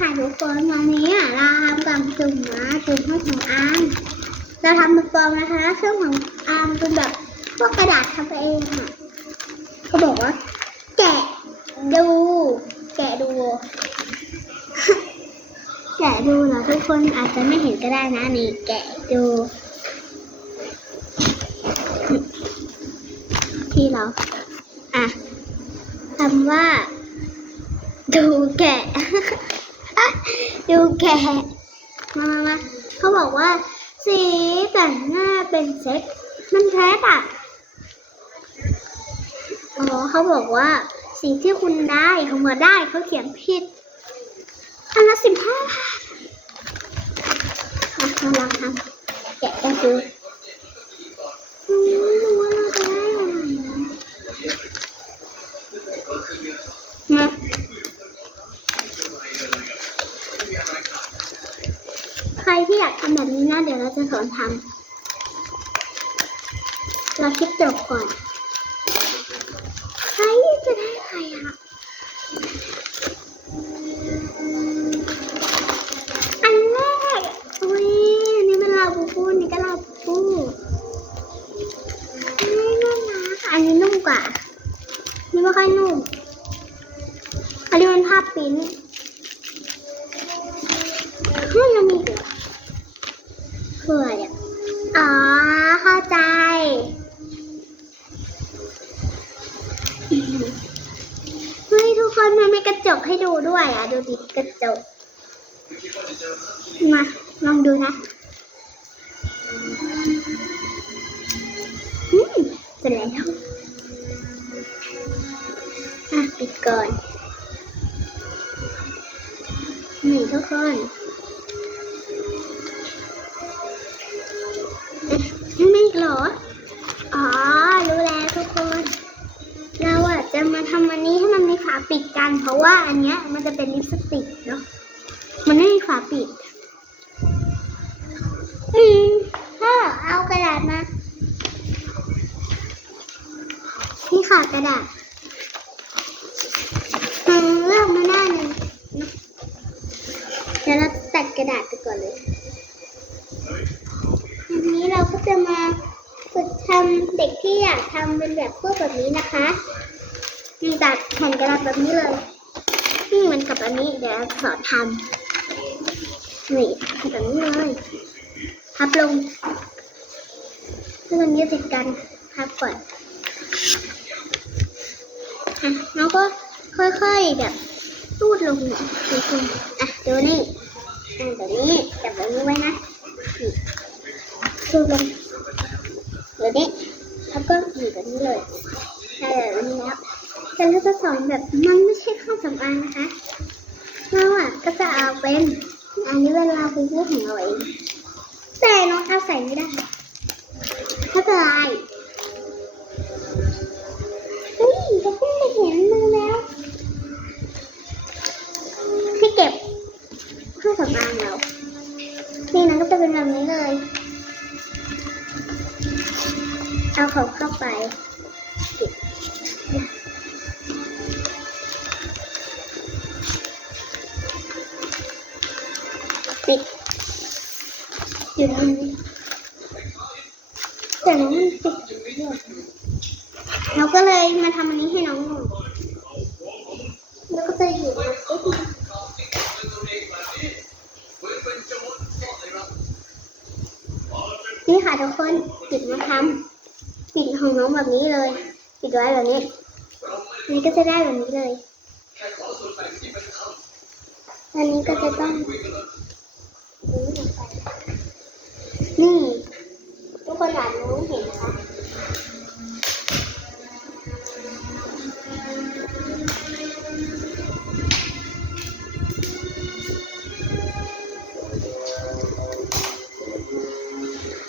ค่ะทุกคนวันนี้เราทำกับจุ่มนะจุ่มข้าของอาร์มเราทำเป็นฟองนะคะเครื่องของอาร์มเป็นแบบพวกกระดาษทำเองค่ะเขาบอกว่า แกะดู แกะดู แกะดูนะทุกคนอาจจะไม่เห็นก็ได้นะนี่แกะดู ที่เราอะคำว่าดูแกะ ดูแกมามามาเขาบอกว่า สีแต่งหน้าเป็นเซ็ตมันแท้อะอ๋อเขาบอกว่าสิ่งที่คุณได้คำว่าได้เขาเขียนผิดอันละสิบห้ามาลองทำแกะกันดูอืมรู้ว่าเราจะได้อะไรนะมาใค รที่อยากทำแบบนี้นะ เดี๋ยวเราจะสอนทำเราคิดจบก่อน ใครจะได้ใครอะ อันแรกอุ้ยอันนี่เป็นลาบูบูอันนี่ก็ลาบูบูอันนี้น่ารักอันนี้นุ่มกว่า นี่ไม่ค่อยนุ่ม อันนี้มันภาพปริ้นท์เฮ้ยยังมีอีกเหรอเผื่อเนี่ยอ๋อ เข้าใจ เฮ้ยทุกคนมันมีกระจกให้ดูด้วยอะ ดูดิกระจก มาลองดูนะอืมเสร็จแล้วอะปิดก่อนนี่ทุกคนไม่อีกหรอ อ๋อ รู้แล้วทุกคน เราอะจะมาทำอันนี้ให้มันมีฝาปิดกัน เพราะว่าอันเนี้ยมันจะเป็นลิปสติกเนาะ มันไม่มีฝาปิดอืมพ่อเอากระดาษมาพี่ขากระดาษเลือกมาหน้าหนึ่งเดี๋ยวเราตัดกระดาษไปก่อนเลยอันนี้เราก็จะมาฝึกทำเด็กที่อยากทำเป็นแบบพวกแบบนี้นะคะมีตัดแผ่นกระดาษแบบนี้เลยนี่เหมือนกับอันนี้เดี๋ยวสอนทำ นี่แบบนี้เลยพับลงให้มันยึดติดกันพับก่อนแล้วก็ค่อยๆแบบรูดลงหน่ยดูคุณอะดูนี่แบบนี้จับแบบนี้ไว้นะรูดลงแบบนี้แล้วก็หนีแบบนี้เลยได้แบบนี้แล้วแต่เราจะสอนแบบมันไม่ใช่เครื่องสำอางนะคะเราอะก็จะเอาเป็น อันนี้เวลาพูดของเราเองแต่น้องเอาใส่ไม่ได้ไม่เป็นไรอุ้ยจะเพิ่งไปเห็นมือแล้วให้เก็บเครื่องสำอางเรานี่นะก็จะเป็นแบบนี้เลย เอาของเข้าไป อยู่ตรงนี้แต่น้องมันติดเราก็เลยมาทำอันนี้ให้น้องหน่อยแล้วก็จะอยู่มานี่ค่ะทุกคนปิดมาทำปิดของน้องแบบนี้เลยปิดไว้แบบนี้อันนี้ก็จะได้แบบนี้เลยอันนี้ก็จะต้อง นี่ทุกคนอาจจะรู้เห็นนะคะ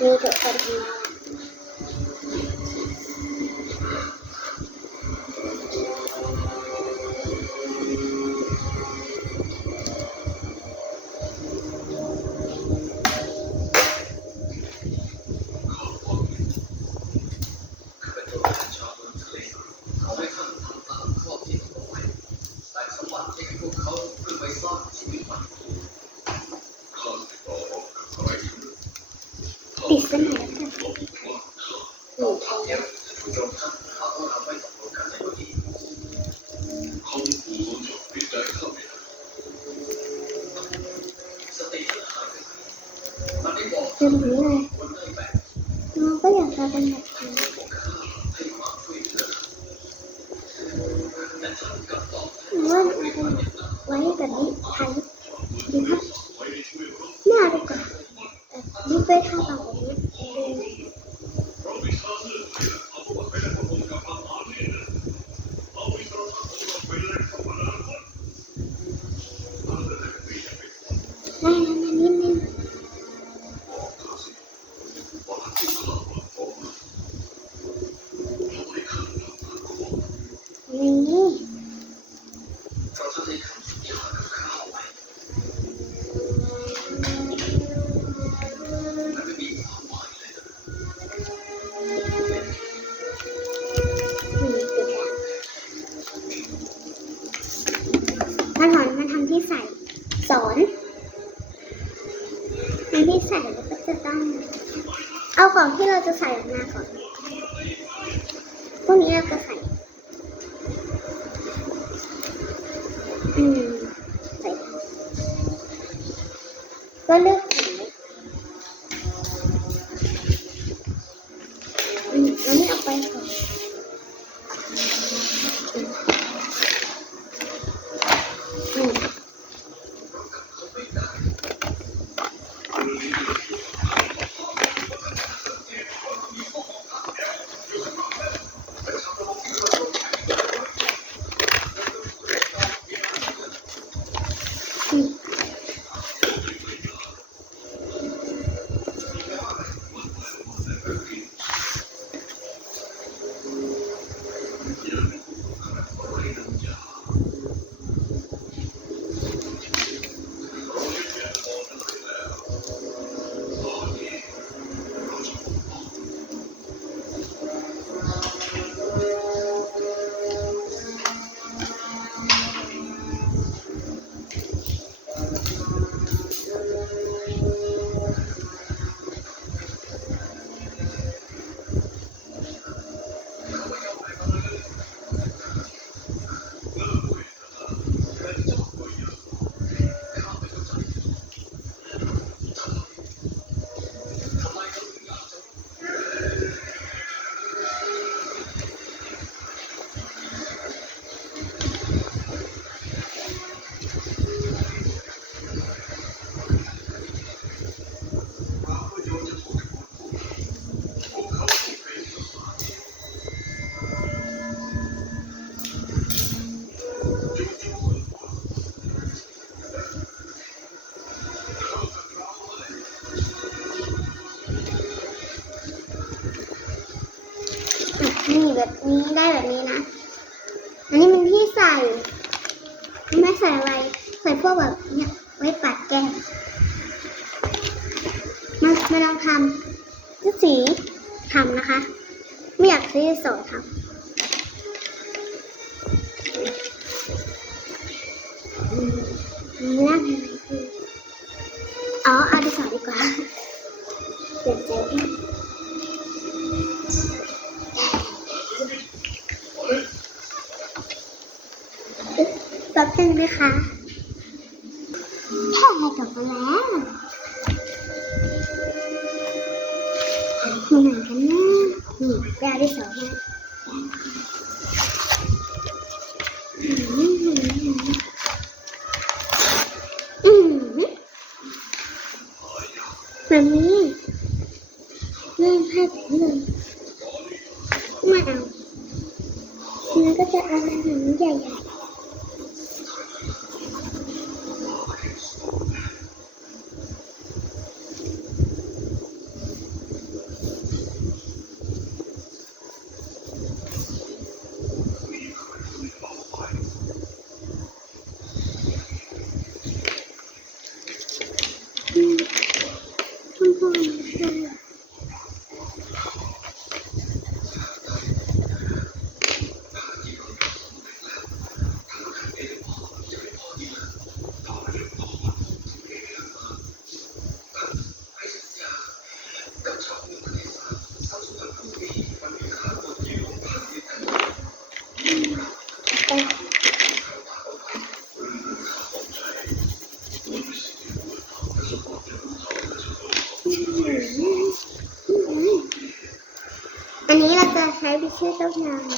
นี่ทุกคนด คือเหมือนเลยน้องก็อยากจะเป็นแบบนี้หนูว่าอาเป็นไว้แบบนี้ไทยดีครับไม่เอาดีกว่าดีไปทำเอาแบบ เราจะใส่ออกมาก่อน พวกนี้เราก็ใส่ อืม ใส่ ก็เลือก นีแบบนี้ได้แบบนี้นะ อันนี้มันที่ใส่ ไม่ใส่อะไร ใส่พวกแบบเนี้ยไว้ปัดแก้มมามาลองทำก็สีทำนะคะ ไม่อยากซื้อสอนทำนี่นะอ๋อเอาดีสอนดีกว่าเปลี่ยนใจเนะคะแค่จบไปแล้วมีไหนกันนะนี่แปลที่สองให้อืมอืมแบบนี้เริ่มให้แบบนี้เลยม่เอาแล้วก็จะเอาอาหารใหญ่ๆ 在哪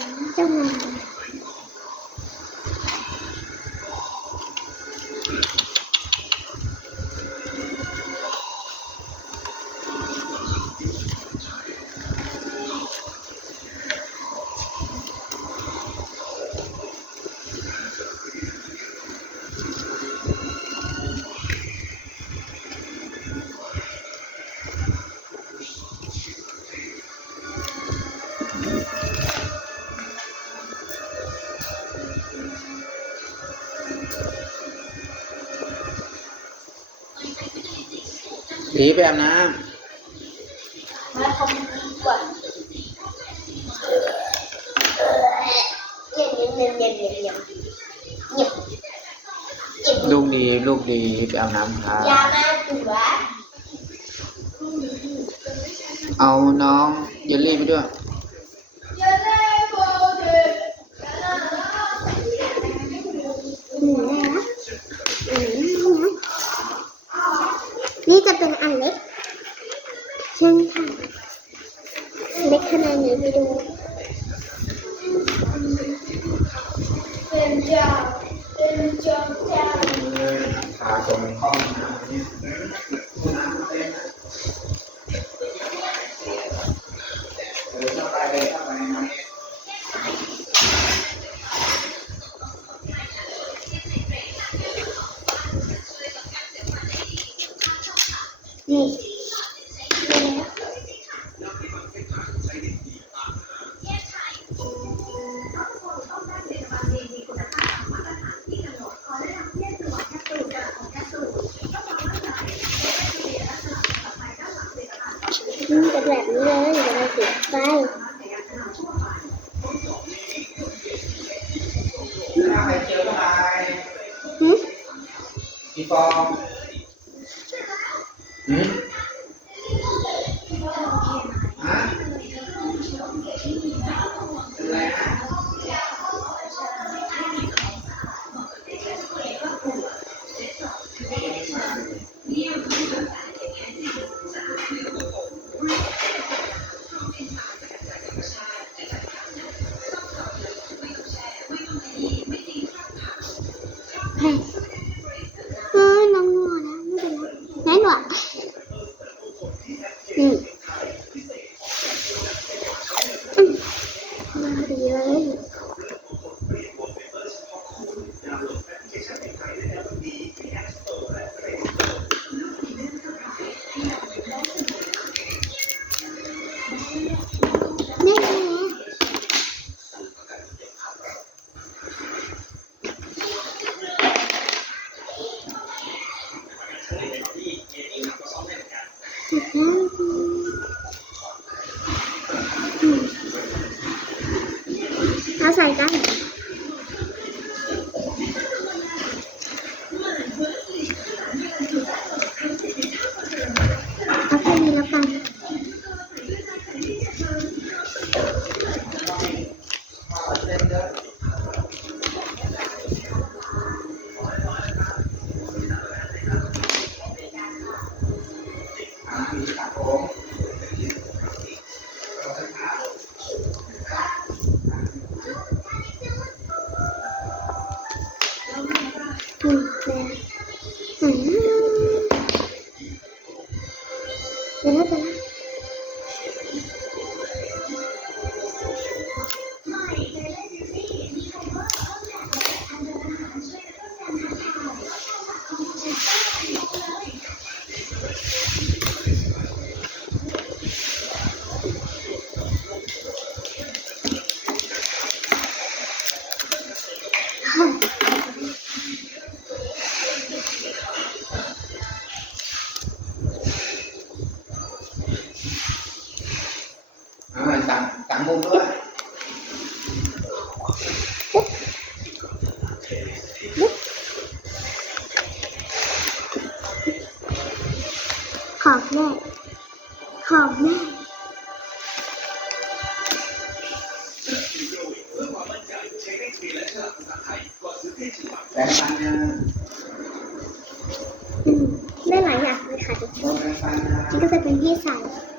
ถีไปอาบน้ำมาคอมก่อนเย็นเย็นเย็นเย็นเย็นเย็นลูกดีลูกดีไปอาน้ำครับยาหาตัวเอาน้องเยลลี่ไปด้วย พี่ปองหืม Prince. सकेंगे सारे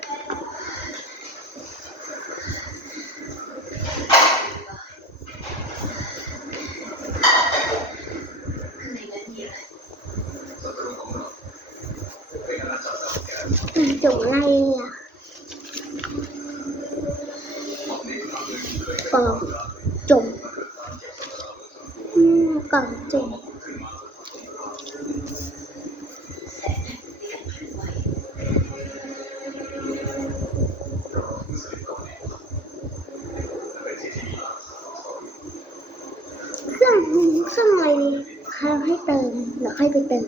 ข้างในเขาให้เติมแล้วค่อยไปเติม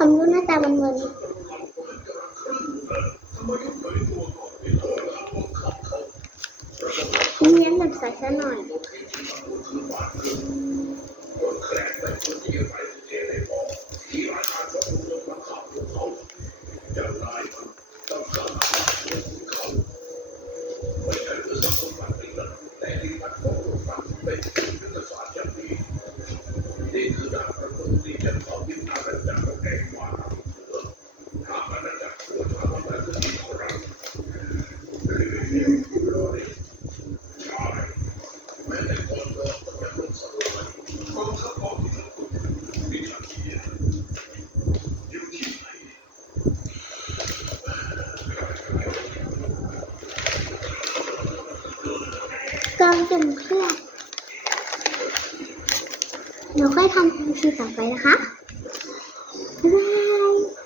আমি না তেমন বলি। Có 他们讲个废话。